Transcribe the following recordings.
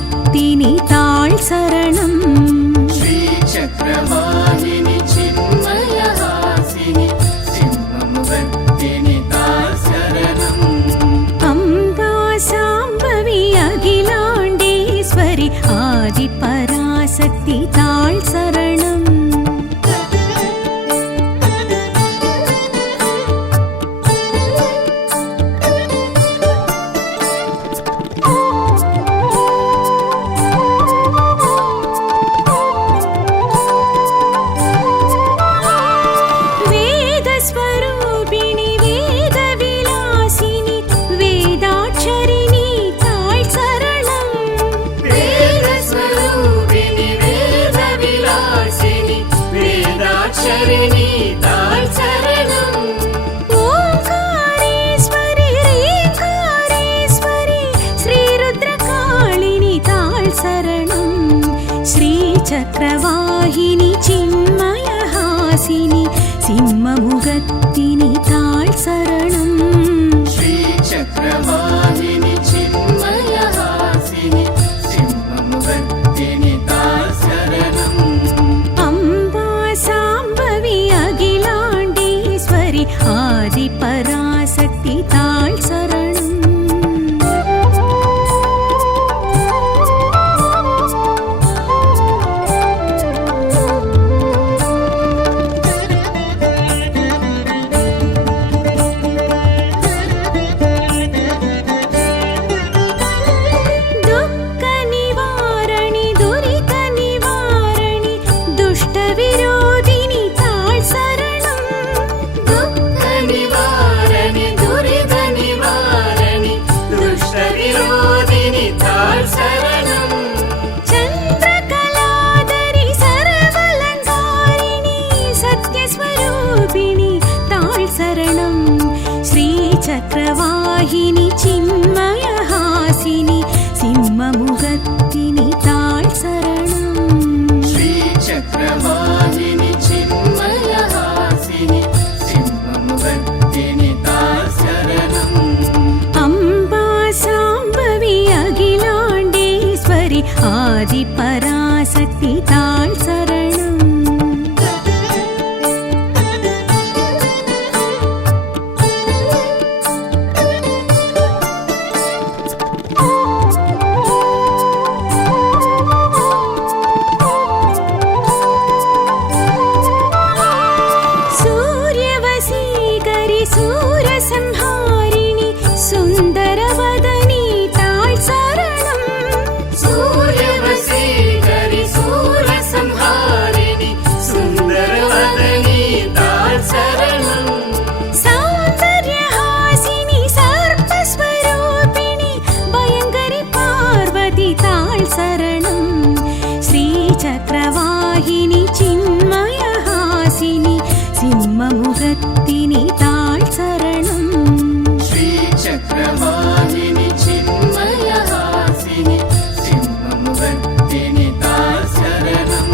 சிம்மமுகத்தினி தாழ் சரணம். ஸ்ரீசக்கரவாகினி சின்மயஹாசினி சிம்மமுகத்தினி தாழ் சரணம். அம்பா சாம்பவி அகிலாண்டேஸ்வரி ஆதி பராசக்தி தாழ் சரணம். சக்கரவாகினி சின்மயஹாசினி சிம்மமுகத்தினி தாழ் சரணம். ஸ்ரீசக்கரவாகினி சின்மயஹாசினி சிம்மமுகத்தினி தாழ் சரணம். அம்பா சாம்பவி அகிலாண்டேஸ்வரி ஆதி பராசக்தி தாழ் சரணம். சக்கரவாகினி சின்மயஹாசினி சிம்மமுகத்தினி தாழ் சரணம். ஸ்ரீசக்கரவாகினி சின்மயஹாசினி சிம்மமுகத்தினி தாழ் சரணம். அம்பா சாம்பவி அகிலாண்டேஸ்வரி ஆதி பராசக்தி தாழ் சரணம். சூரசம்ஹாரிணி சுந்தரவதனி தாழ் சரணம். சூரியவசீகரி சூரசம்ஹாரிணி சுந்தரவதனி தாழ் சரணம். சௌந்தர்யஹாசினி சர்ப்பஸ்வரூபிணி பயங்கரி பார்வதி தாழ் சரணம். ஸ்ரீசக்கரவாகினி சின்மயஹாசினி சிம்மமுகத்தினி தாழ் சரணம். ஸ்ரீசக்கரவாகினி சின்மயஹாசினி சிம்மமுகத்தினி தாழ் சரணம்.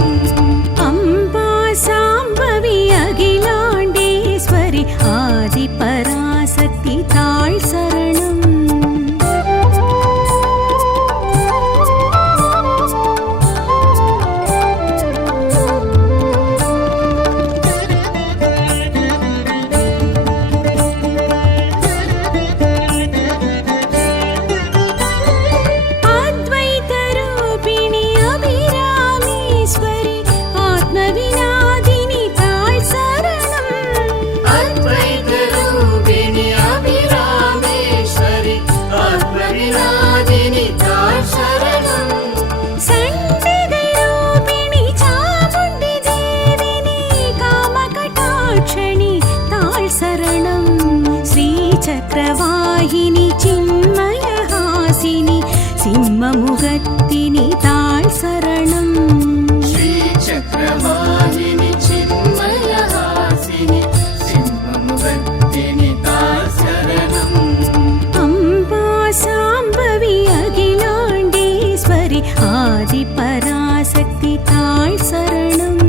அம்பா சாம்பவி அகிலாண்டேஸ்வரி ஆதி பராசக்தி தாழ் சரணம். சக்கரவாகினி சின்மயஹாசினி சிம்மமுகத்தினி தாழ் சரணம். ஸ்ரீசக்கரவாகினி சின்மயஹாசினி சிம்மமுகத்தினி தாழ் சரணம். அம்பா சாம்பவி அகிலாண்டேஸ்வரி ஆதி பராசக்தி தாழ் சரணம்.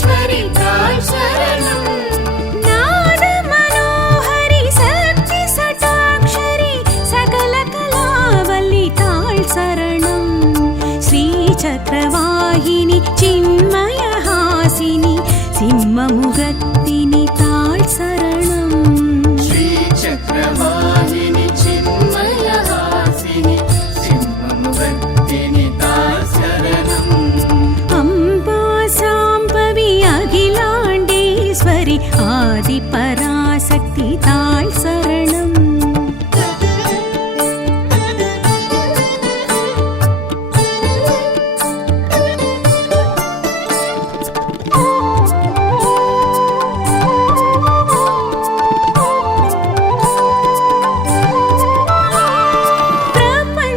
அகிலாண்டேஸ்வரி தாய் சரணம் நாத மனோஹரி சக்தி சட்டாக்ஷரி சகல கலாவல்லி தாழ் சரணம் ஸ்ரீ சக்கரவாகினி சின்மய ஹாசினி சிம்மமுகத்தினி தாழ் சரணம் ஸ்ரீ சக்கரவாகினி சின்மய ஹாசினி சிம்மமுகத்தினி தாய் சரணம் அம்பா சாம்பவி அகிலாண்டேஸ்வரி ஆதி பராசக்தி தாழ் சரணம்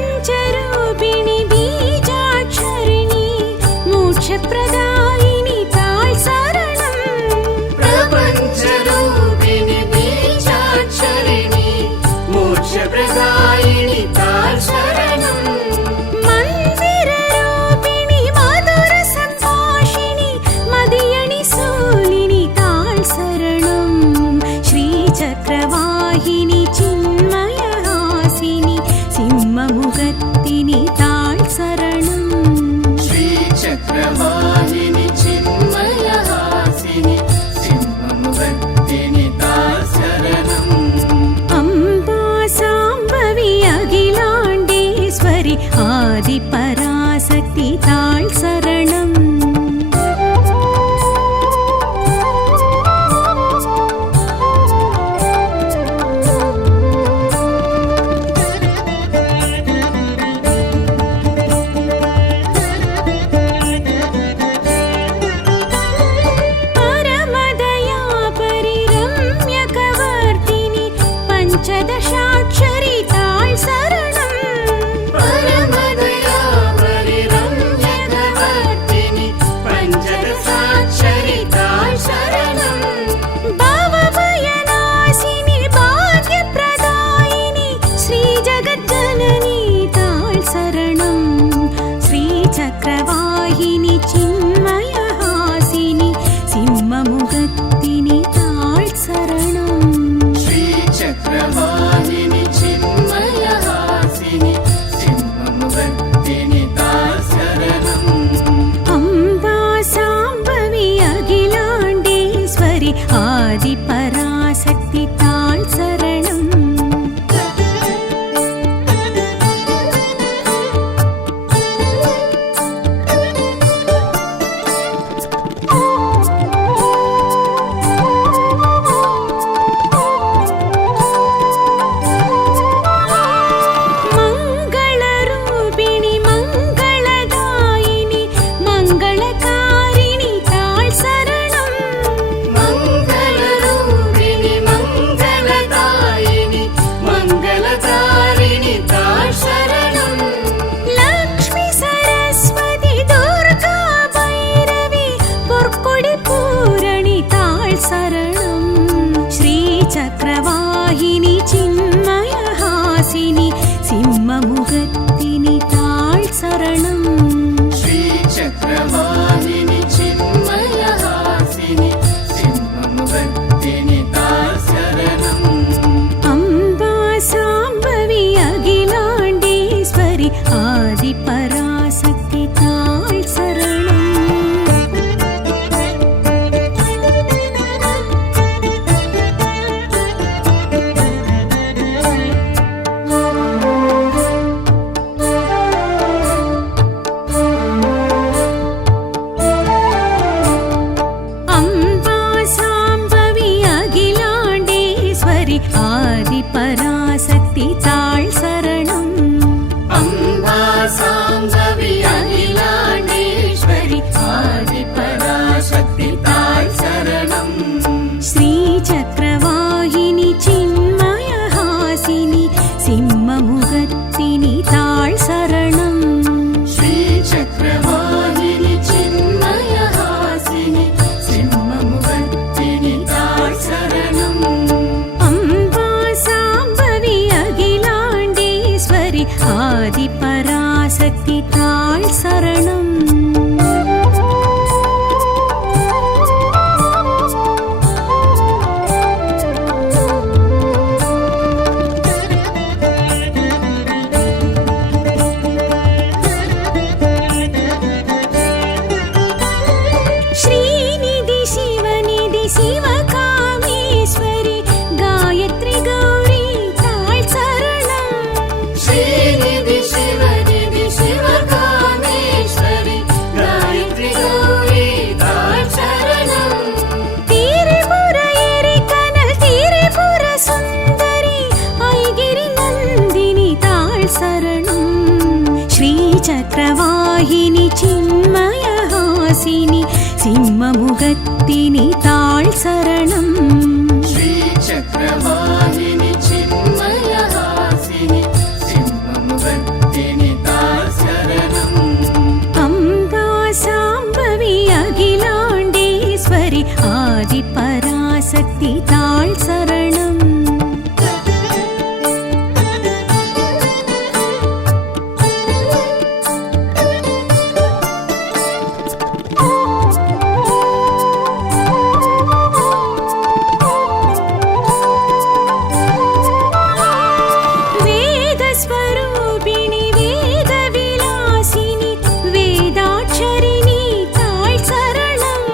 பிரபஞ்சரூபிணி பீஜாட்சரிணி மோட்சப்ரதாயினி தாழ் சரணம் பிரபஞ்சரூபிணி பீஜாட்சரிணி மோட்சப்ரதாயினி தாய் சரணம் மந்திரரூபிணி மதுர சம்பாஷிணி மதியணி சூலினி தாழ் சரணம் ஸ்ரீ சக்கரவாகினி சின்மய ஹாசினி சிம்மமுகத்தினி தாழ் சரணம் ஸ்ரீ சக்கரவாகினி சின்மய ஹாசினி சிம்மமுகத்தினி தாய் சரணம் அம்பா சாம்பவி அகிலாண்டேஸ்வரி ஆதி பராசக்தி தாழ் சரணம் பரமதயா பரிரம்யகவர்த்தினி பஞ்சதசாட்சரி தாழ் சரணம் பரமதயா பரிரம்யகவர்த்தினி பஞ்சதசாட்சரி தாய் சரணம் பவபயநாசினி பாக்யப்ரதாயினி ஸ்ரீ ஜகஜ்ஜனனி தாழ் சரணம் ஸ்ரீ சக்கரவாகினி சின்மய ஹாசினி சிம்மமுகத்தினி தாழ் சரணம் ஸ்ரீ சக்கரவாகினி சின்மய ஹாசினி சிம்மமுகத்தினி தாய் சரணம் அம்பா சாம்பவி அகிலாண்டேஸ்வரி ஆதி பராசக்தி தாழ் சரணம் மங்களரூபிணி மங்களதாயினி மங்களகாரிணி தாழ் சரணம் மங்களரூபிணி மங்களதாயினி மங்களதாரிணி தாய் சரணம் லக்ஷ்மி சரஸ்வதி துர்கா பைரவி பொற்கொடி பூரணி தாழ் சரணம் ஸ்ரீ சக்கரவாகினி சின்மய ஹாசினி சிம்மமுகத்தினி தாழ் சரணம் ஸ்ரீ சக்கரவாகினி சின்மய ஹாசினி சிம்மமுகத்தினி தாய் சரணம் அம்பா சாம்பவி அகிலாண்டேஸ்வரி ஆதி பராசக்தி தாழ் சரணம் அம்பா சாம்பவி அகிலாண்டேஸ்வரி ஆதி பராசக்தி தாழ் சரணம் அம்பா சாம்பவி அகிலாண்டேஸ்வரி ஆதி பராசக்தி தாய் சரணம் ஸ்ரீ சக்கரவாகினி சின்மய ஹாசினி சிம்மமுகத்தினி தாழ் சரணம் ஸ்ரீ சக்கரவாகினி சின்மய ஹாசினி சிம்மமுகத்தினி தாய் சரணம் அம்பா சாம்ப चिन्मयहासिनि सिंहमुगत्तिनि ताळ् शरणम् श्रीचक्रवाहिनि चिन्मयहासिनि सिंहमुगत्तिनि ताळ् शरणम् अम्बा साम्बवी अखिलाण्डेश्वरि आदिपराशक्ति ताळ् शरणम् वेदस्वरूपिणि वेदविलासिनि वेदाक्षरिणि ताळ् शरणम्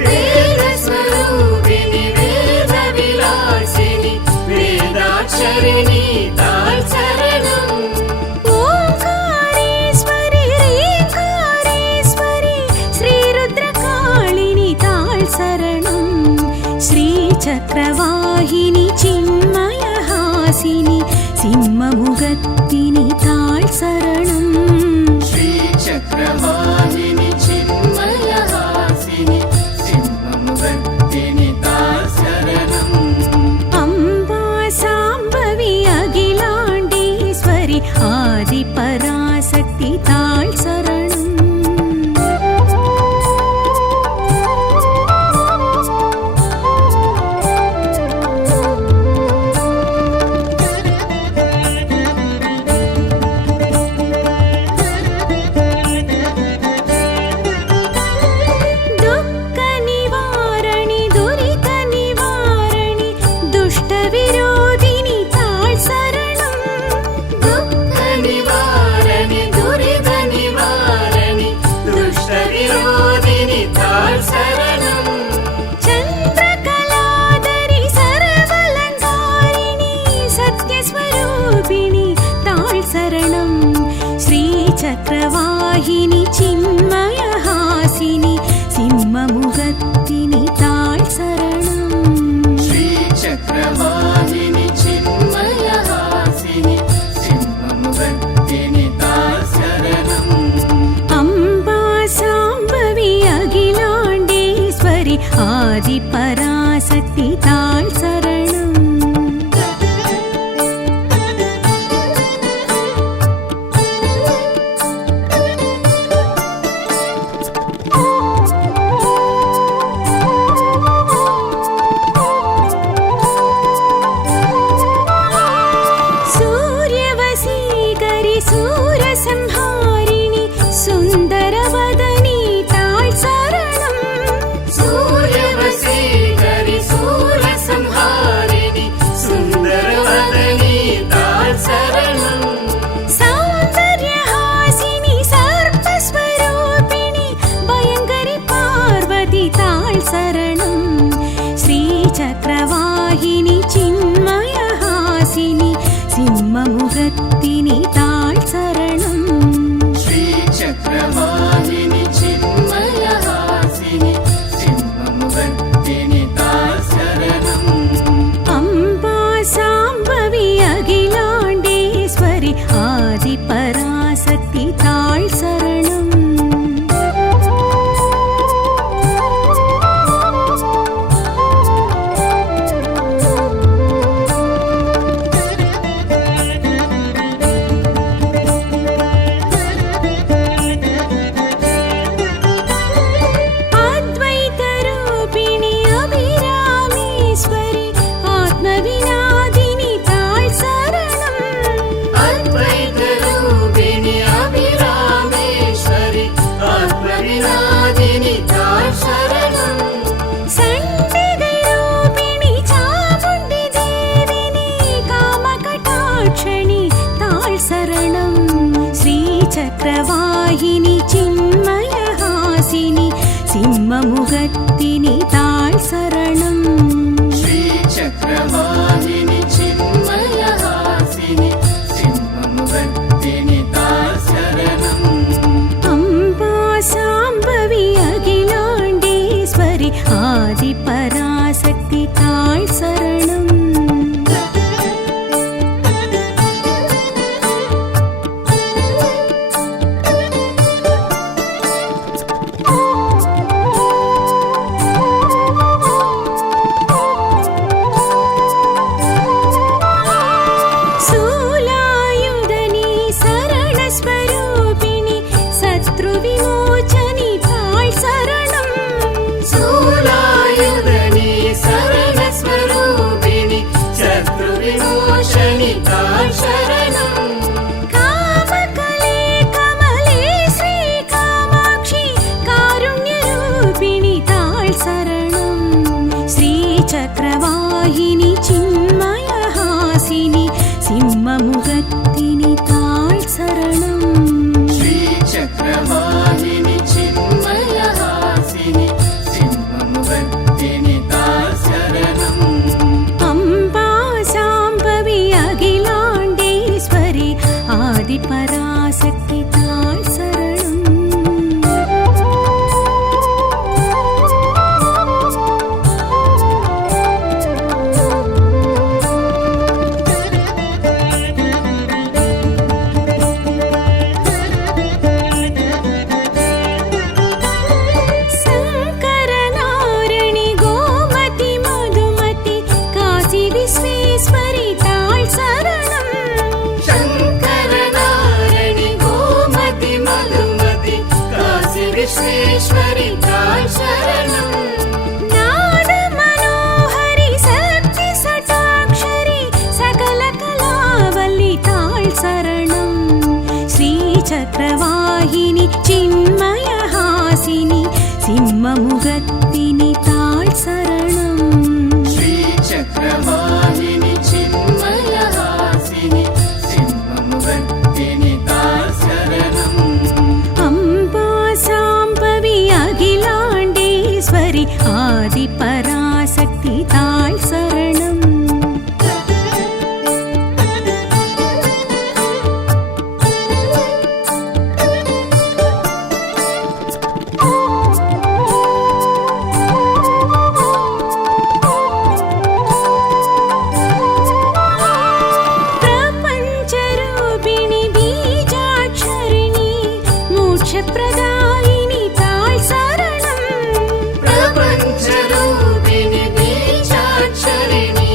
वेदस्वरूपिणि वेदविलासिनि वेदाक्षरिणि ताळ् शरणम् ओङ्कारेश्वरि ह्रीङ्कारेश्वरि श्रीरुद्रकाळिनि ताळ् शरणम् श्रीचक्रवाहिनि चिन्मयहासिनि सिंहमुगत्तिनि ताळ् शरणम् श्रीचक्रवाहिनि चिन्मयहासिनि सिंहमुगत्तिनि ताळ् शरणम् अम्बा साम्बवी अखिलाण्डेश्वरि आदिपराशक्ति ताळ् शरणम् दुःखनिवारणि दुरितनिवारणि दुष्टविरोधिनि ताळ् शरणम् दुःखनिवारणि दुरितनिवारणि दुष्टविरोधिनि ताळ् शरणम् चन्द्रकलाधरि सर्वालङ्कारिणि सत्यस्वरूपिणि ताळ् शरणम् श्रीचक्रवाहिनि चिन्मयहासिनि सिंहमुगत्तिनि ताळ् शरणम् श्रीचक्रवाहिनि चिन्मयहासिनि सिंहमुगत्तिनि ताळ् शरणम् अम्बा साम्बवी अखिलाण्डेश्वरि आदिपराशक्ति ताळ् शरणम् सूर्यवसीकरि सूरसंहारिणि सुन्दरवदनि ताळ् शरणम् सूर्यवसीकरि सूरसंहारिणि सुन्दरवदनि ताळ् शरणम् सौन्दर्यहासिनि सर्पस्वरूपिणि भयङ्करि पार्वती ताळ् शरणम् श्रीचक्रवाहिनि चिन्मयहासिनि सिंहमुगत्तिनि ताळ् शरणम् श्रीचक्रवाहिनि चिन्मयहासिनि सिंहमुगत्तिनि ताळ् शरणम् अम्बा साम्बवी अखिलाण्डेश्वरि आदिपराशक्ति ताळ् शरणम् अद्वैतरूपिणि अभिरामेश्वरि आत्मविनादिनि ताळ् शरणम् अद्वैतरूपिणि अभिरामेश्वरि आत्मविनादिनि ताळ् शरणम् सण्डिगरूपिणि चामुण्डि देविनि कामकटाक्षणि ताळ् शरणम् श्रीचक्रवाहिनि चिन्मयहासिनि सिंहमुगत्तिनि ताळ् शरणम् श्रीचक्रवाहिनि चिन्मयहासिनि सिंहमुगत्तिनि ताळ् शरणम् अम्बा साम्बवी अखिलाण्डेश्वरि आदिपराशक्ति ताळ् शरणम् மகேஸ்வரி தாய் சரணம் நாத மனோஹரி சக்தி சட்டாக்ஷரி சகல கலாவல்லி தாழ் சரணம் ஸ்ரீ சக்கரவாகினி சின்மய ஹாசினி சிம்மமுகத்தினி தாழ் சரணம் ஸ்ரீ சக்கரவாகினி சின்மய ஹாசினி சிம்மமுகத்தினி தாய் சரணம் அம்பா சாம்பவி அகிலாண்டேஸ்வரி ஆதி பராசக்தி தாழ் சரணம் பிரபஞ்சரூபிணி பீஜாட்சரிணி மோட்சப்ரதாயினி தாழ் சரணம் பிரபஞ்சரூபிணி பீஜாட்சரிணி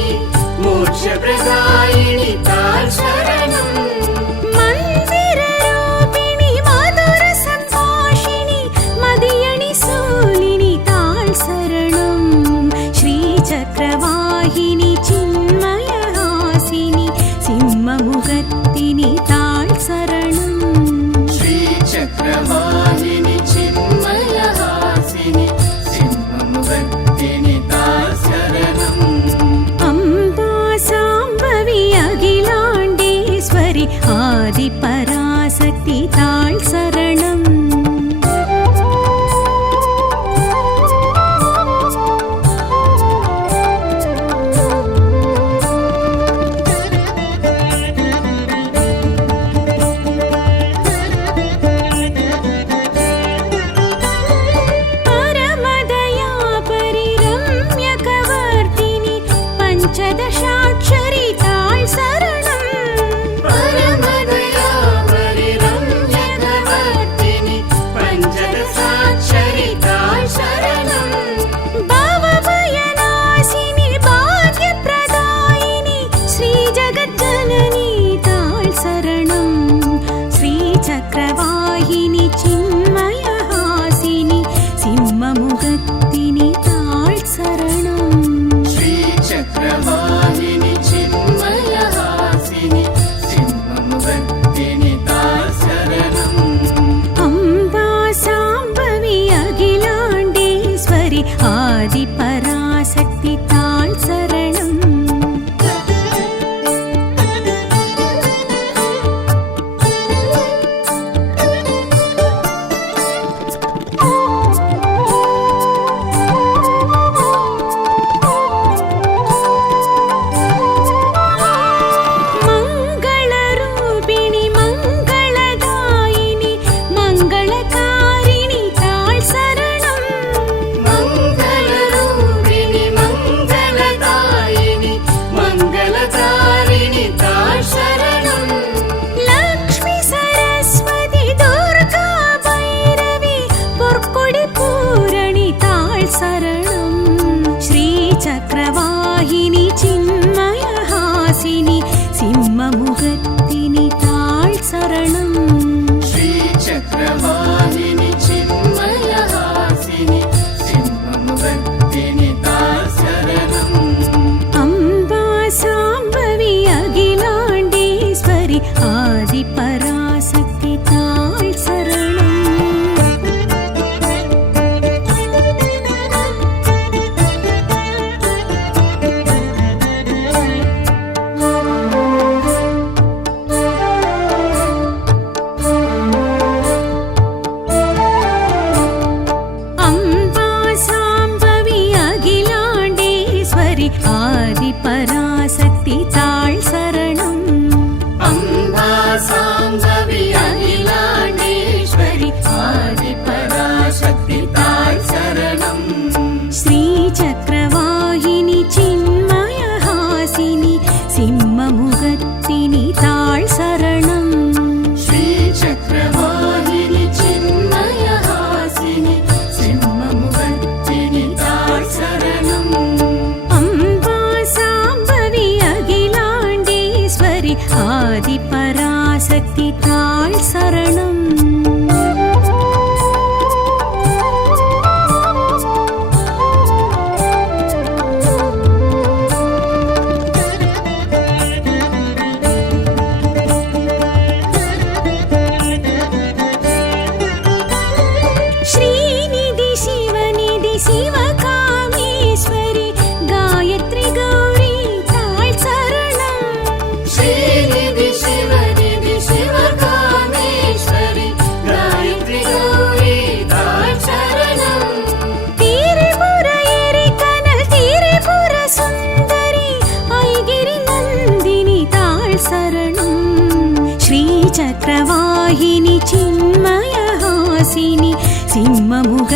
மோட்சப்ரதாயினி தாய் சரணம் மந்திரரூபிணி மதுர சம்பாஷிணி மதியணி சூலினி தாழ் சரணம் ஸ்ரீ சக்கரவாகினி சின்மய ஹாசினி சிம்மமுகத்தினி தாழ் சரணம் ஸ்ரீ சக்கரவாகினி சின்மய ஹாசினி சிம்மமுகத்தினி தாய் சரணம் அம்பா சாம்பவி அகிலாண்டேஸ்வரி ஆதி பராசக்தி தாழ் சரணம் பரமதயா பரிரம்யகவர்த்தினி பஞ்சதசாட்சரி தாழ் சரணம் பரமதயா பரிரம்யகவர்த்தினி பஞ்சதசாட்சரி தாய் சரணம் பவபயநாசினி பாக்யப்ரதாயினி ஸ்ரீ ஜகஜ்ஜனனி தாழ் சரணம் ஸ்ரீ சக்கரவாகினி சின்மய ஹாசினி சிம்மமுகத்தினி தாழ் சரணம் ஸ்ரீ சக்கரவாகினி சின்மய ஹாசினி சிம்மமுகத்தினி தாய் சரணம் அம்பா சாம்பவி அகிலாண்டேஸ்வரி ஆதி பராசக்தி தாழ் சரணம் மங்களரூபிணி மங்களதாயினி மங்களகாரிணி தாழ் சரணம் மங்களரூபிணி மங்களதாயினி மங்களதாரிணி தாய் சரணம் லக்ஷ்மி சரஸ்வதி துர்கா பைரவி பொற்கொடி பூரணி தாழ் சரணம் ஸ்ரீ சக்கரவாகினி சின்மய ஹாசினி சிம்மமுகத்தினி தாழ் சரணம் ஸ்ரீ சக்கரவாகினி சின்மய ஹாசினி சிம்மமுகத்தினி தாய் சரணம் அம்பா சாம்பவி அகிலாண்டேஸ்வரி ஆதி பராசக்தி தாழ் சரணம்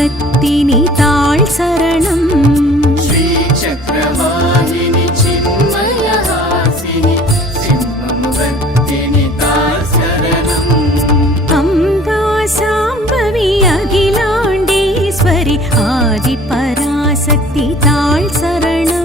சிம்மமுகத்தினி தாழ் சரணம் श्रीचक्रवाहिनि चिन्मयहासिनि सिंहमुखत्तिनि ताळ् शरणम् अम्बा साम्बवी अखिलाण्डेश्वरि आदिपराशक्ति ताळ् शरणम्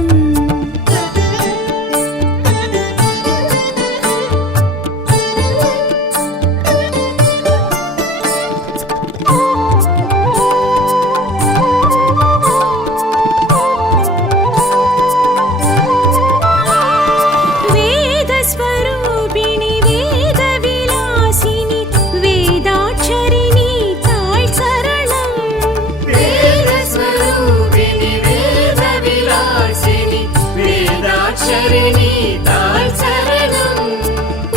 शरणि ताळ् शरणम्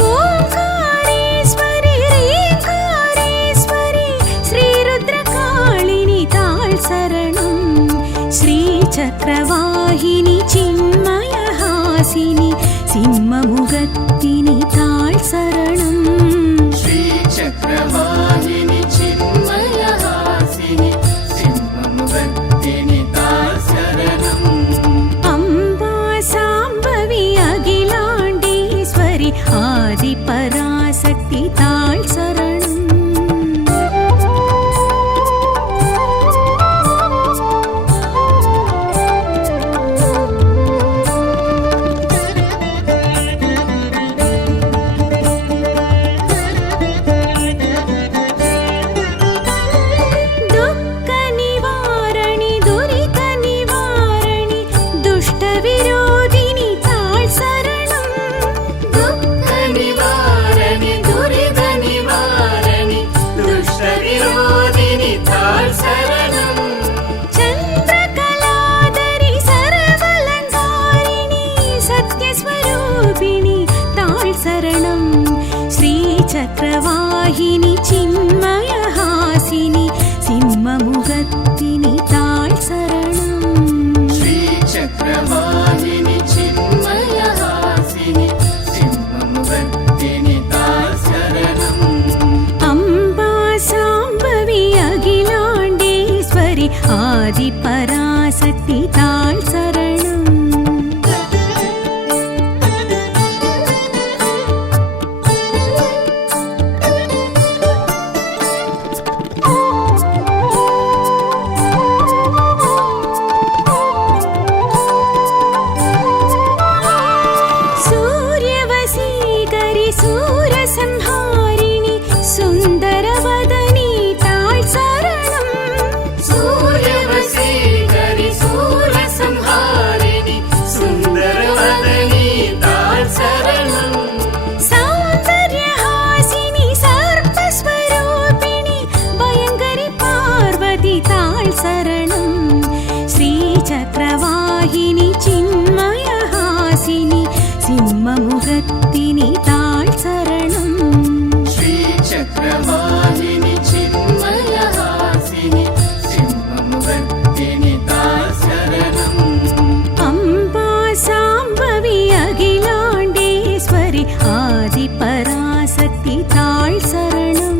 ओंकारेश्वरि रींकारेश्वरि श्रीरुद्रकाळिनि ताळ् शरणम् श्रीचक्रवाहिनि चिन्मयहासिनि सिंहमुखत्तिनि ताळ् शरणम् श्रीचक्रवाहिनि चिन्मयहासिनि सिंहमुखत्तिनि ताळ् शरणम् आदिपराशक्ति ताळ् शरणम् दुःखनिवारणि दुरितनिवारणि दुष्टविरोधिनि ताळ् शरणम् दुःखनिवारणि दुरितनिवारणि दुष्टविरोधिनि ताळ् शरणम् चन्द्रकलाधरि सर्वलङ्कारिणि सत्यस्वरूपिणि ताळ् शरणम् श्रीचक्रवाहिनि चिन्मयहासिनि सिंहमुखत्तिनि ताळ् शरणम् श्रीचक्रवाहिनि चिन्मयहासिनि सिंहमुखत्तिनि ताळ् शरणम् अम्बा साम्बवी अखिलाण्डेश्वरि आदिपराशक्ति ताळ् शरणम् सूर्यवशीकरि सूरसंहारिणि सुन्दरवदनी ताळ् शरणम् सूर्यवशीकरि सूरसंहारिणि सुन्दरवदनी ताळ् शरणम् सौन्दर्यहासिनि सर्पस्वरूपिणि भयङ्करि पार्वती ताळ् शरणम् श्रीचक्रवाहिनि चिन्मयहासिनि सिंहमुखत्तिनि ताळ् शरणम् श्रीचक्रवाहिनि चिन्मयहासिनि सिंहमुखत्तिनि ताळ् शरणम् अम्बा साम्बवी अखिलाण्डेश्वरि आदिपराशक्ति ताळ् शरणम्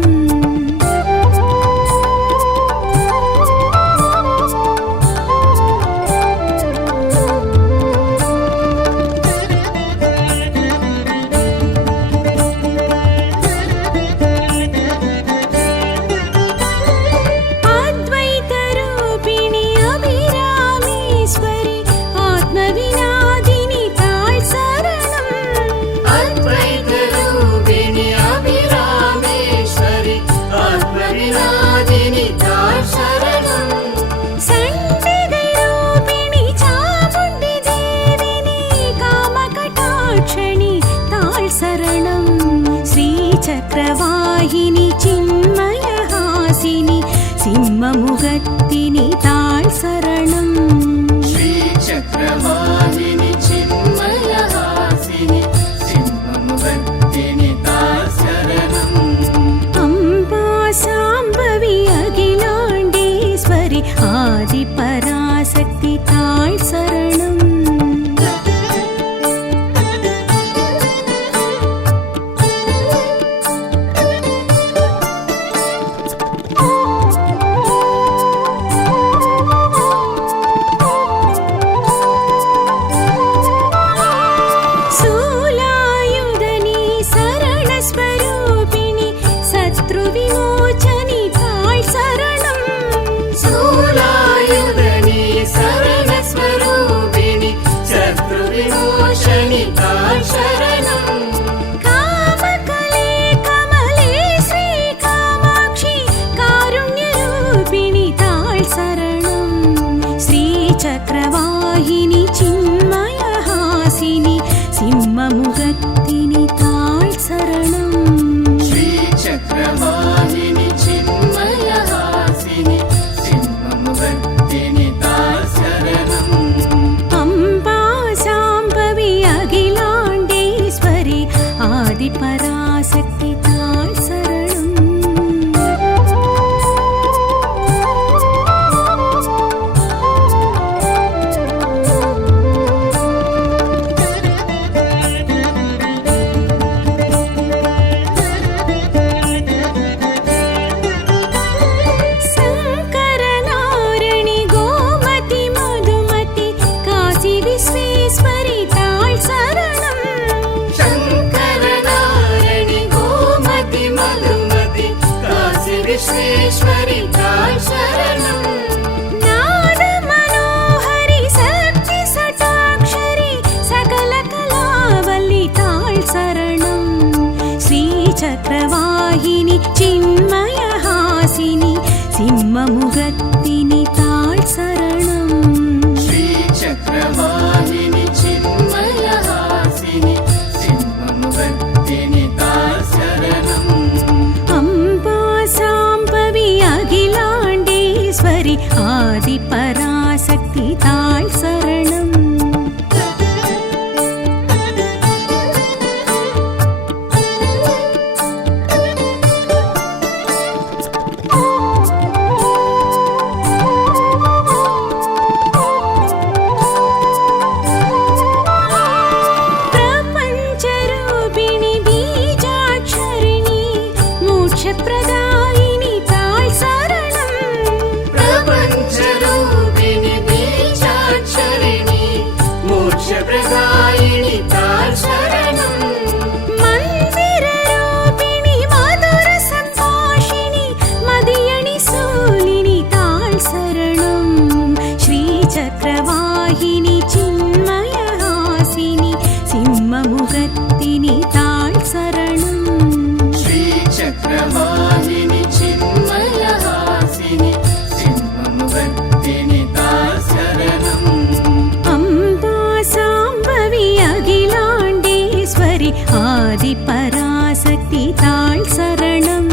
अद्वैतरूपिणि अभिरामेश्वरि आत्मविनादिनि ताळ् शरणम् अद्वैतरूपिणि अभिरामेश्वरि आत्मविनादिनि ताळ् शरणम् सण्डिगैरूपिणि चामुण्डि देविनि कामकटाक्षणि ताळ् शरणम् श्रीचक्रवाहिनि चिन्मयहासिनि सिंहमुखत्तिनि ताळ् शरणम् श्रीचक्रवाहिनि चिन्मयहासिनि सिंहमुखत्तिनि ताळ् शरणम् अम्बा साम्बवी अखिलाण्डेश्वरि आदिपराशक्ति ताळ् शरणम् அகிலாண்டேஸ்வரி தாய் சரணம் நாத மனோஹரி சக்தி சட்டாக்ஷரி சகல கலாவல்லி தாழ் சரணம் ஸ்ரீ சக்கரவாகினி சின்மயஹாசினி சிம்மமுகத்தினி தாழ் சரணம் ஸ்ரீ சக்கரவாகினி சின்மயஹாசினி சிம்மமுகத்தினி தாய் சரணம் அம்பா சாம்பவி அகிலாண்டேஸ்வரி ஆதி பராசக்தி தாழ் சரணம் பிரபஞ்சரூபிணி பீஜாட்சரிணி மோட்சப்பிரதாயினி தாழ் சரணம் பிரபஞ்சரூபிணி பீஜாட்சரிணி மோட்சப்பிரதாயினி தாய் சரணம் மந்திரரூபிணி மதுர சம்பாஷிணி மதியணி சூலினி தாழ் சரணம் ஸ்ரீ சக்கரவாகினி சின்மயஹாசினி சிம்மமுகத்தினி தாழ் சரணம் ஸ்ரீ சக்கரவாகினி சின்மயஹாசினி சிம்மமுகத்தினி தாய் சரணம் அம்பா சாம்பவி அகிலாண்டேஸ்வரி ஆதி பராசக்தி தாழ் சரணம்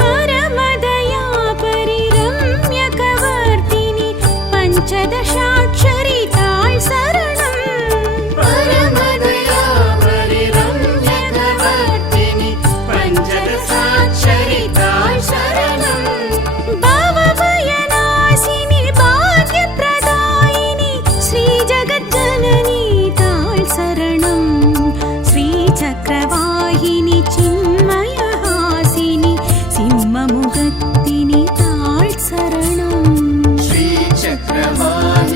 பரமதயா பரிரம்யகவர்த்தினி பஞ்சதசாட்சரி தாழ் சரணம் பரமதயா பரிரம்யகவர்த்தினி பஞ்சதசாட்சரி தாய் சரணம் பவபயநாசினி பாக்யப்ரதாயினி ஸ்ரீ ஜகஜ்ஜனனி தாழ் சரணம் ஸ்ரீ சக்கரவாகினி சின்மயஹாசினி சிம்மமுகத்தினி தாழ் சரணம் ஸ்ரீ சக்கரவாகினி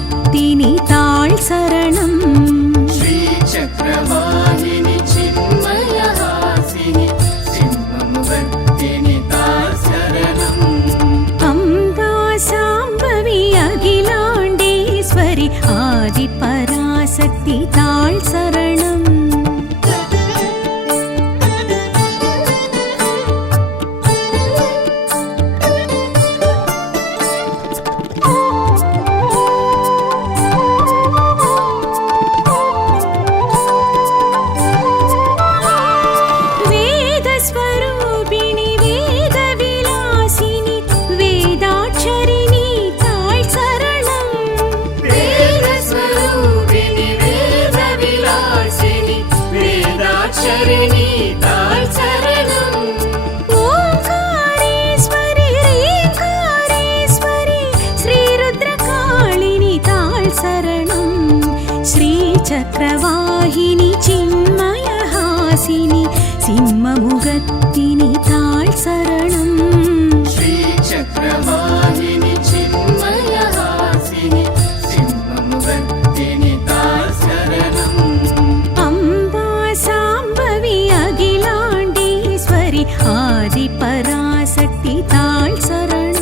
சிம்மமுகத்தினி தாழ் சரணம் श्रीचक्रवाहिनि चिन्मयहासिनि सिंहमुखत्तिनि ताळ् शरणम् अम्बा साम्बवी अखिलाण्डेश्वरि आदिपराशक्ति ताळ् शरणम् चक्रवाहिनि चिन्मयहासिनि सिंहमुखत्तिनि ताळ् शरणम् श्रीचक्रवाहिनि चिन्मयहासिनि सिंहमुखत्तिनि ताळ् शरणम् अम्बा साम्बवी अखिलाण्डेश्वरि आदिपराशक्ति ताळ् शरणम्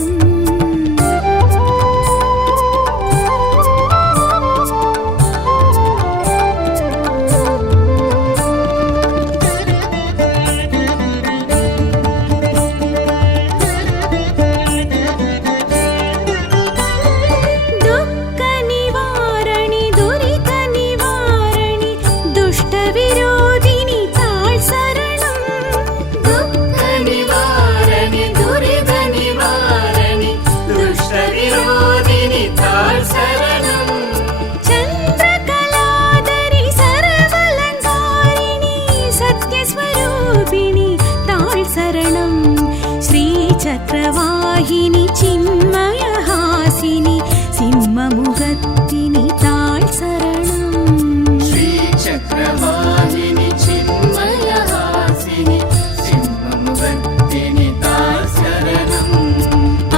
चक्रवाहिनि चिन्मयहासिनि सिंहमुखत्तिनि ताळ् शरणम् श्रीचक्रवाहिनि चिन्मयहासिनि सिंहमुखत्तिनि ताळ् शरणम्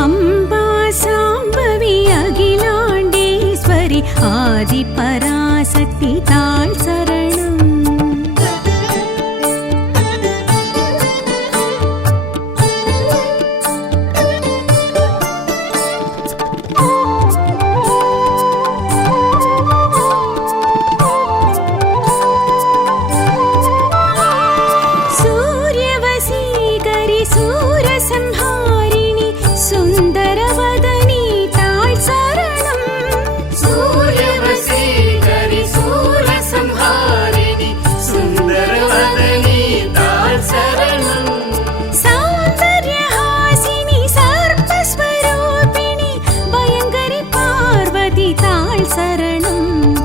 अम्बा साम्बवी अखिलाण्डेश्वरि आदिपराशक्ति ताळ् शरणम् सूरसंहारिणि सुन्दरवदनी ताळ् शरणम् सूर्यवसीकरि सूरसंहारिणि सुन्दरवदनी ताळ् शरणम् सौन्दर्यहासिनि सर्पस्वरूपिणि भयङ्करि पार्वती ताळ् शरणम्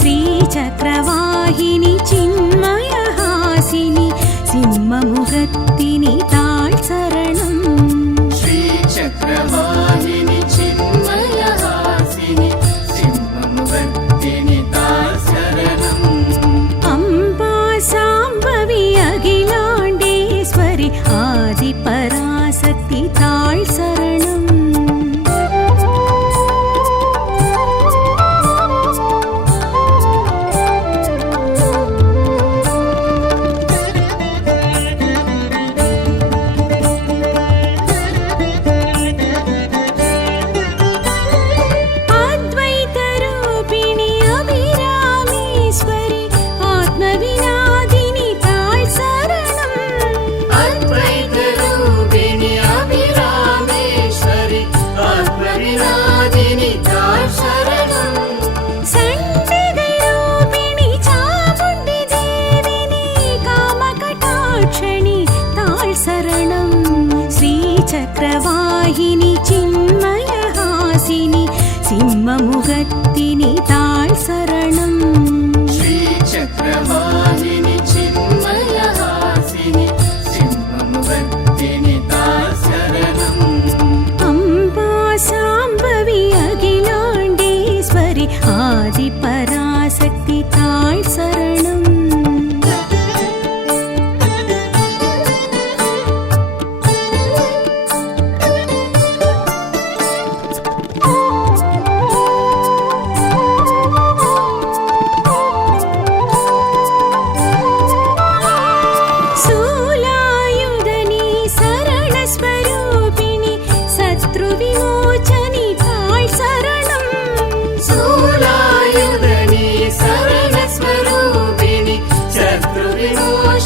श्रीचक्रवाहिनि चिन्मयहासिनि सिंहमुखत्तिनि ताळ् शरणम् श्रीचक्रवाहिनि चिन्मयहासिनि सिंहमुखत्तिनि ताळ् शरणम् अम्बा साम्बवी अखिलाण्डेश्वरि आदिपराशक्ति ताळ् शरणम् चक्रवाहिनि चिन्मयहासिनि सिंहमुखत्तिनि ताळ् शरणम् श्रीचक्रवाहिनि चिन्मयहासिनि सिंहमुखत्तिनि ताळ् शरणम् अम्बा साम्बवी अखिलाण्डेश्वरि आदिपराशक्ति ताळ् शरणम्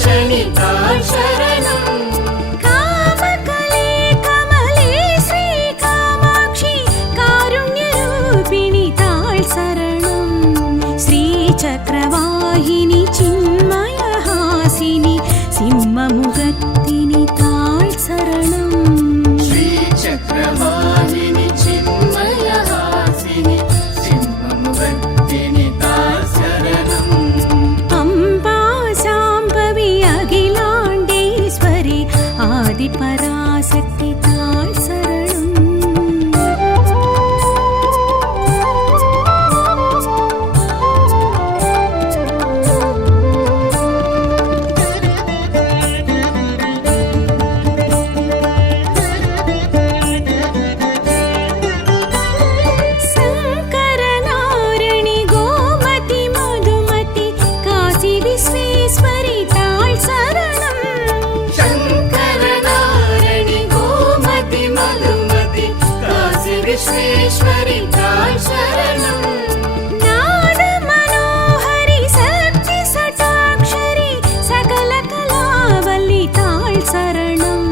விமோசனி தாய் சரணம். காமகலே கமலே ஸ்ரீ காமாட்சி காருண்யரூபிணி தாய் சரணம். ஸ்ரீ சக்கரவாகினி சின்மயஹாசினி சிம்மமுகத்தினி தாய் சரணம். ஸ்ரீ சக்கரவாகினி சின்மயஹாசினி சிம்மமுகத்தினி தாய் சரணம். அம்பா சாம்பவி அகிலாண்டேஸ்வரி ஆதிபராசக்தி தாய் சரணம். சங்கரநாரணி கோமதி மதுமதி காசி விஸ்வேஸ்வரி தாய் சரணம். சங்கரநாரணி கோமதி மதுமதி காசி விஸ்வேஸ்வரி தாய் சரணம். நாத மனோஹரி சக்தி சட்டாக்ஷரி சகல கலாவல்லி தாய் சரணம்.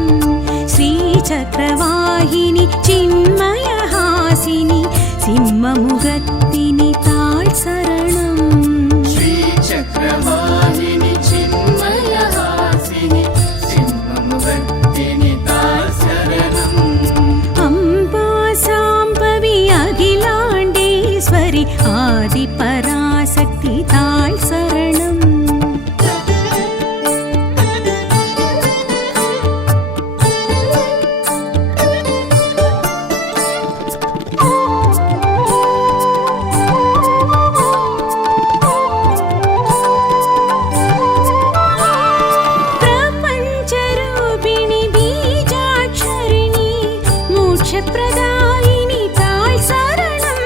ஸ்ரீ சக்கரவாகினி சின்மயஹாசினி சிம்மமுகத்தினி தாய் சரணம். ஸ்ரீ சக்கரவாகினி சின்மயஹாசினி சிம்மமுகத்தினி தாய் சரணம். அம்பா சாம்பவி அகிலாண்டேஸ்வரி ஆதிபராசக்தி தாய் சரணம். பிரபஞ்சரூபிணி பீஜாட்சரிணி மோட்சப்பிரதாயினி தாய் சரணம்.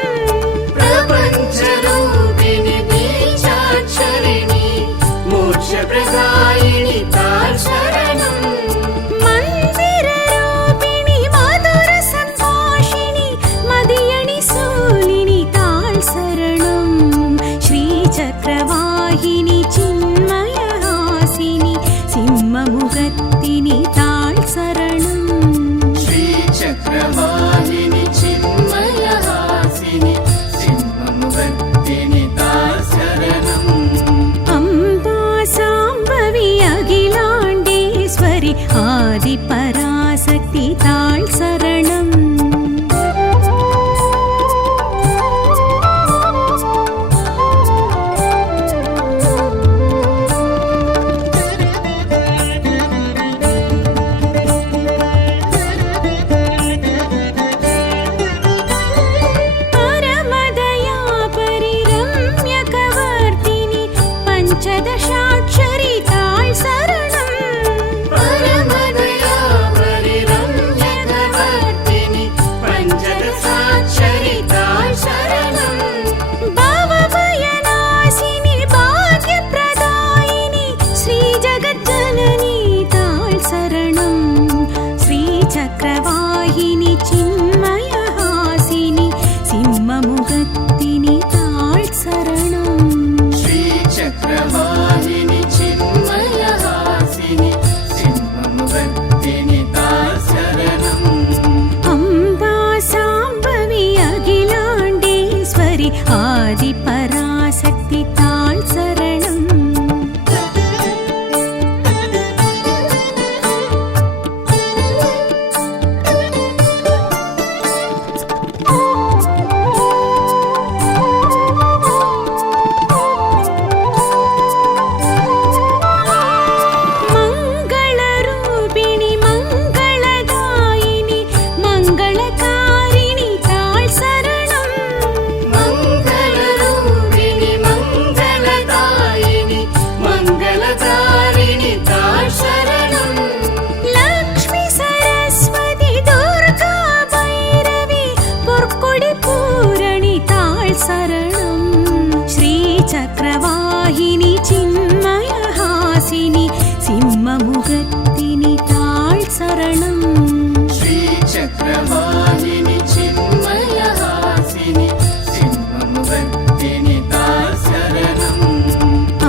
பிரபஞ்சரூபிணி பீஜாட்சரிணி மோட்சப்பிரதாயினி தாய் சரணம். மந்திரரூபிணி மதுர சம்பாஷிணி மதியணி சூலினி தாய் சரணம். ஸ்ரீ சக்கரவாகினி சின்மயஹாசினி சிம்மமுகத்தினி தாய் சரணம். ஸ்ரீ சக்கரவாகினி சின்மயஹாசினி சிம்மமுகத்தினி தாய் சரணம். அம்பா சாம்பவி அகிலாண்டேஸ்வரி ஆதிபராசக்தி தாய் சரணம். பரமதயா பரிரம்யகவர்த்தினி பஞ்சதசாட்சரி தாய் சரணம். பரமதயா பரிரம்யகவர்த்தினி பஞ்சதசாட்சரி தாய் சரணம். பவபயநாசினி பாக்யப்ரதாயினி ஸ்ரீ ஜகஜனனி தாய் சரணம். ஸ்ரீ சக்கரவாகினி சின்மயஹாசினி சிம்மமுகத்தினி தாய் சரணம். ஸ்ரீ சக்கரவாகினி சின்மயஹாசினி சிம்மமுகத்தினி தாய் சரணம். அம்பா சாம்பவி அகிலாண்டேஸ்வரி ஆதிபராசக்தி தாய் சரணம். மங்களரூபிணி மங்களதாயினி மங்களகாரிணி தாய் சரணம். மங்களரூபிணி மங்களதாயினி மங்களதாரிணி தாய் சரணம். லக்ஷ்மி சரஸ்வதி துர்கா பைரவி பொற்கொடி பூரணி தாய் சரணம். ஸ்ரீ சக்கரவாகினி சின்மயஹாசினி சிம்மமுகத்தினி தாய் சரணம். ஸ்ரீ சக்கரவாகினி சின்மயஹாசினி சிம்மமுகத்தினி தாய் சரணம்.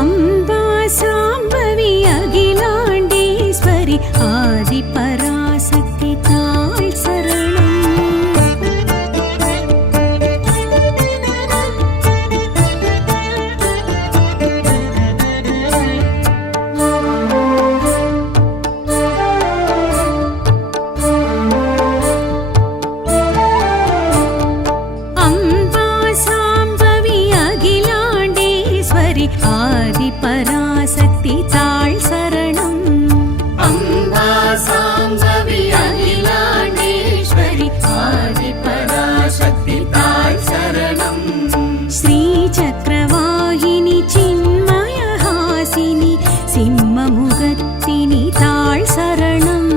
அம்பா சாம்பவி அகில சிம்மமுகத்தினி தாழ் சரணம்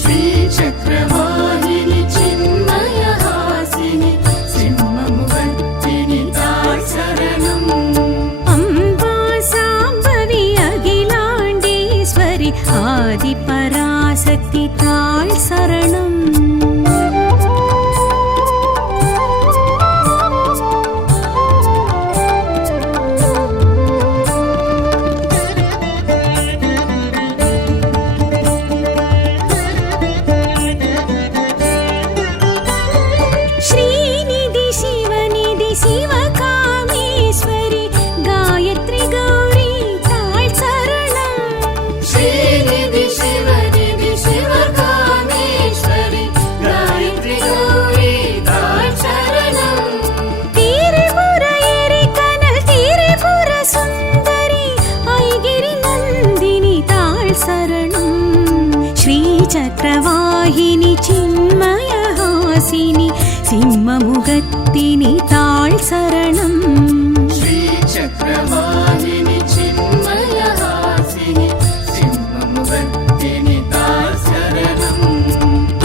श्रीचक्रवाहिनि चिन्मयहासिनि सिंहमुखत्तिनि ताळ् शरणम् अम्बा साम्बवी अखिलाण्डेश्वरि आदिपराशक्ति ताळ் சரணம் श्रीनिधि शिवनिधि शिवकामेश्वरि गायत्री गौरी ताळ் சரணம் श्रीनिधि शिवनिधि शिवकामेश्वरि गायत्री गौरी ताळ् शरणम् त्रिपुर एरिकनल त्रिपुर सुन्दरि ऐगिरि नन्दिनि ताळ் சரணம் श्रीचक्रवाहिनि चिन्मयहासिनि सिंहमुखत्तिनि ताळ் சரணம் श्रीचक्रवाहिनि चिन्मयहासिनि सिंहमुखत्तिनि ताळ् शरणम्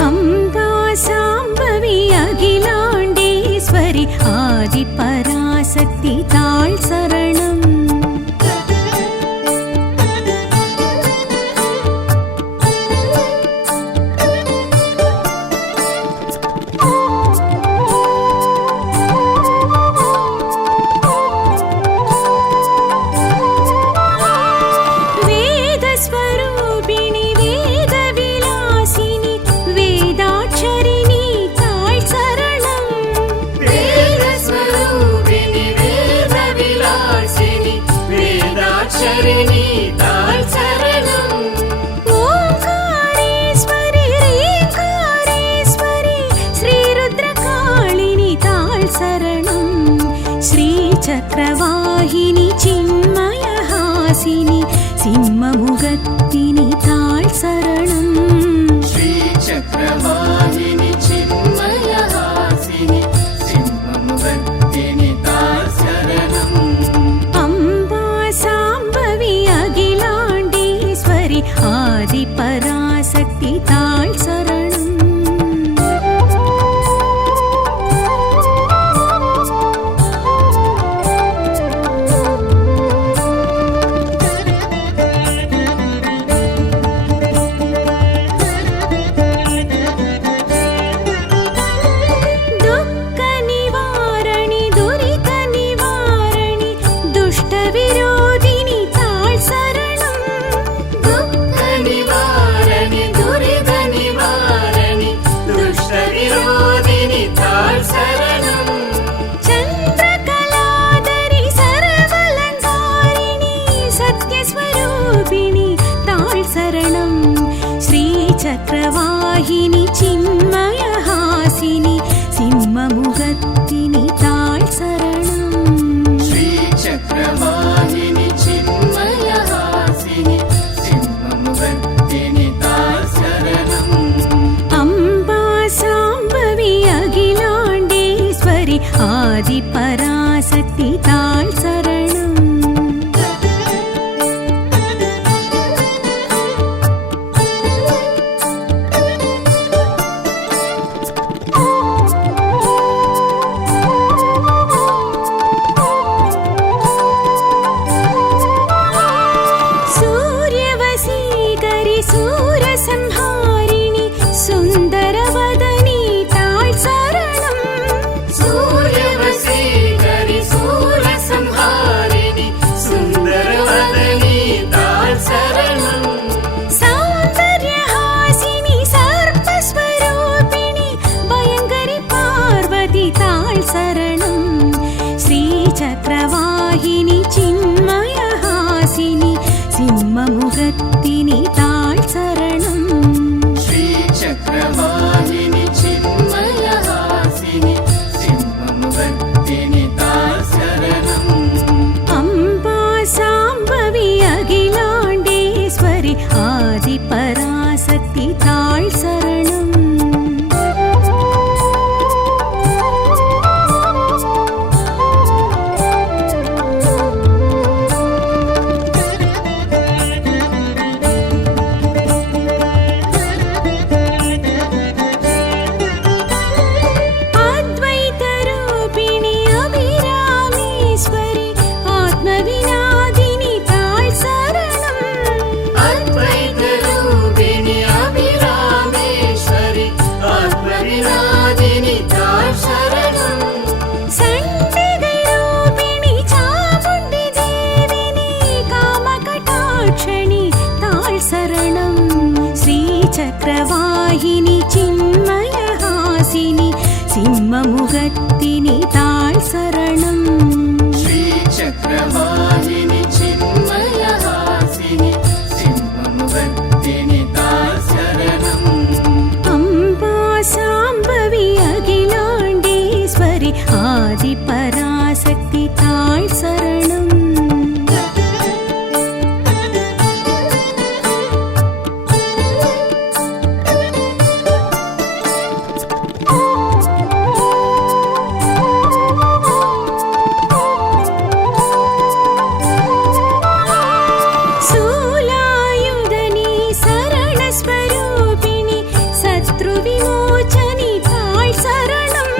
अम्बा साम्बवी अखिलाण्डेश्वरि आदिपराशक्ति ताळ் சரணம் वेदस्वरूपिणि वेदविलासिनि वेदाक्षरिणि ताळ் சரணம் वेदस्वरूपिणि वेदविलासिनि वेदाक्षरिणि ताळ् शरणम् ओंकारेश्वरि ह्रीङ्कारेश्वरि श्रीरुद्रकाळिनि ताळ் சரணம் श्रीचक्रवाहिनि चिन्मयहासिनि सिंहमुखत्तिनि ताळ் சரணம் श्रीचक्रवाहिनि चिन्मयहासिनि सिंहमुखत्तिनि ताळ् शरणम् अम्बा साम्बवी अखिलाण्डेश्वरि आदिपराशक्ति ताळ் சரணம் दुःख निवारणि दुरित निवारणि दुष्ट विरोधिनि ताळ் சரணம் दुःख निवारणि दुरित निवारणि दुष्टविरोधिनि ताळ् शरणम् चन्द्रकलाधरि सर्वलङ्कारिणि सत्यस्वरूपिणि ताळ் சரணம் श्रीचक्रवाहिनि चिन्मयहासिनि सिंहमुखत्तिनि ताळ் சரணம் श्रीचक्रवाहिनि चिन्मयहासिनि सिंहमुखत्तिनि ताळ् शरणम् अम्बा साम्बवी अखिलाण्डेश्वरि आदिपराशक्ति ताळ் சரணம் सूर्यवसीकरि सूरसंहारिणि सुन्दरवदनि ताळ் சரணம் सूर्यवसीकरि सूरसंहारिणि सुन्दरवदनि ताळ् शरणम् सौन्दर्यहासिनि सर्पस्वरूपिणि भयङ्करि पार्वती ताळ் சரணம் श्रीचक्रवाहिनि चिन्मयहासिनि सिंहमुखत्तिनि ताळ் சரணம் சரணம் ஸ்ரீசக்கரவாகினி சின்மயஹாசினி சிம்மமுகத்தினி தாழ் சரணம் श्रीचक्रवाहिनि चिन्मयहासिनि सिंहमुखत्तिनि ताळ शरणम् अम्बा साम्बवी अखिलाण्डेश्वरि आदिपराशक्ति ताळ் சரணம் சூலாயுதனி சரணஸ்வரூபிணி சத்ருவிமோச்சனி தாழ் சரணம்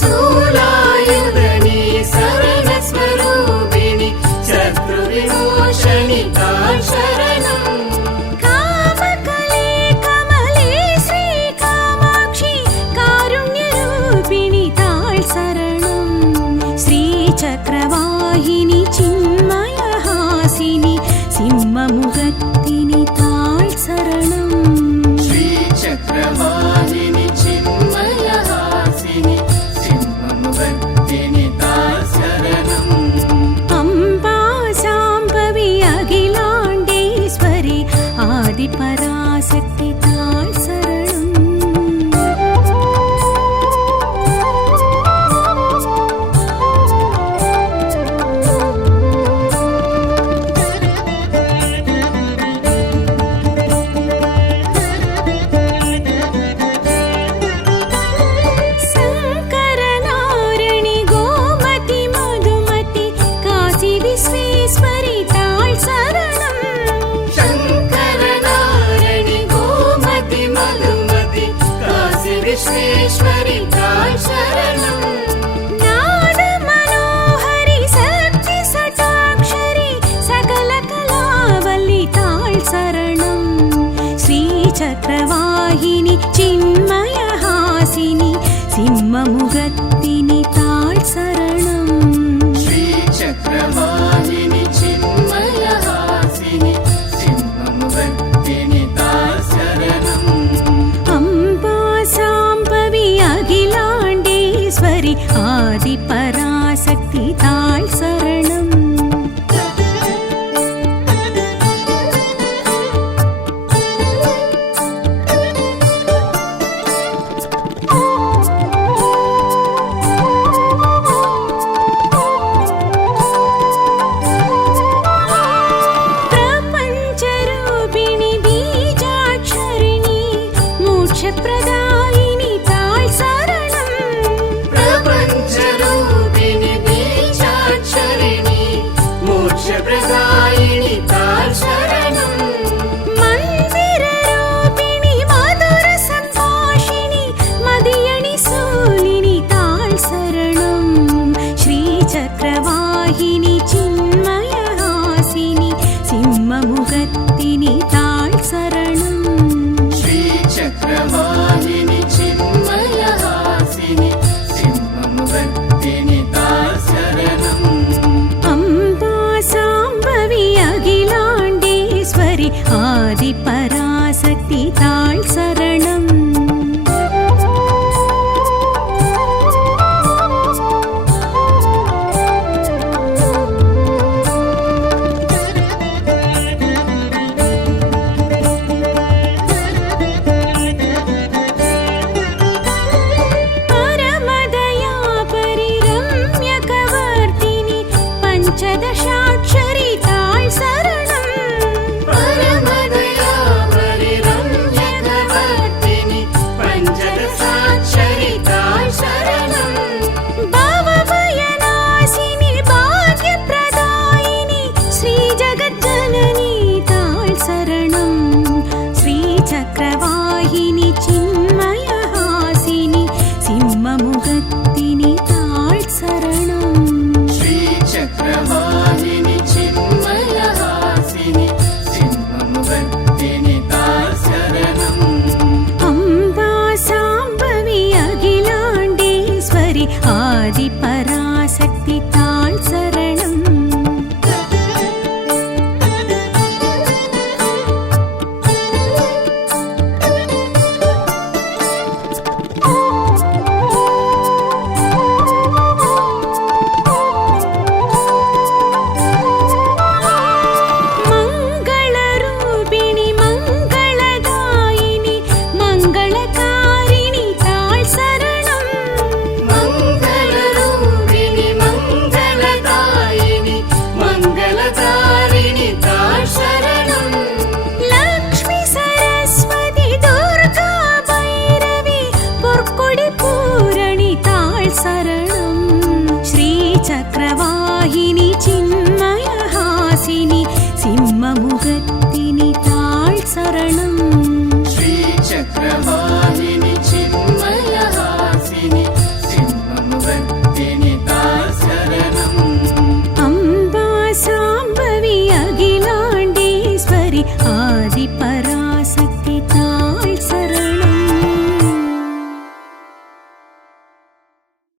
शूलायुधनि शरणस्वरूपिणि शत्रुविमोचनि ताळ शरणम् कामकले कमले श्रीकामाक्षि कारुण्यरूपिणि ताळ் சரணம் श्रीचक्रवाहिनि चिन्मयहासिनि सिंहमुखत्तिनि ताळ் சரணம் श्रीचक्रवाहिनि चिन्मयहासिनि सिंहमुखत्तिनि ताळ शरणम् अम्बा साम्बवी अखिलाण्डेश्वरि आदिपराशक्ति ताळ் சரணம் शङ्करनारिणि गोमति मधुमति काशी विश्वेश्वरि ताळ் சரணம் शङ्करनारायणि गोमति मधुमति काशी विश्वेश्वरि ताळ शरणम् नाद मनोहरि शक्ति सटाक्षरि सकल कलावल्लि ताळ் சரணம் श्रीचक्रवाहिनि चिन्मयहासिनि सिंहमुखत्तिनि ताळ் சரணம் श्रीचक्रवाहिनि चिन्मयहासिनि सिंहमुखत्तिनि ताळ शरणम् अम्बा साम्बवी अखिलाण्डेश्वरि आदिपराशक्ति ताळ் சரணம் प्रपञ्चरूपिणि बीजाक्षरिणि मोक्षप्रदायिनि ताळ் சரணம் प्रपञ्चरूपिणि बीजाक्षरिणि मोक्षप्रदायिनि ताळ शरणम् मन्दिररूपिणि मधुर सम्भाषिणि मदियणि सूलिनि ताळ் சரணம் श्रीचक्रवाहिनि चिन्मयहासिनि सिंहमुखत्तिनि ताळ் சரணம் श्रीचक्रवाहिनि चिन्मयहासिनि सिंहमुखत्तिनि ताळ शरणम् अम्बा साम्बवी अखिलाण्डेश्वरि आदिपराशक्ति ताळ் சரணம்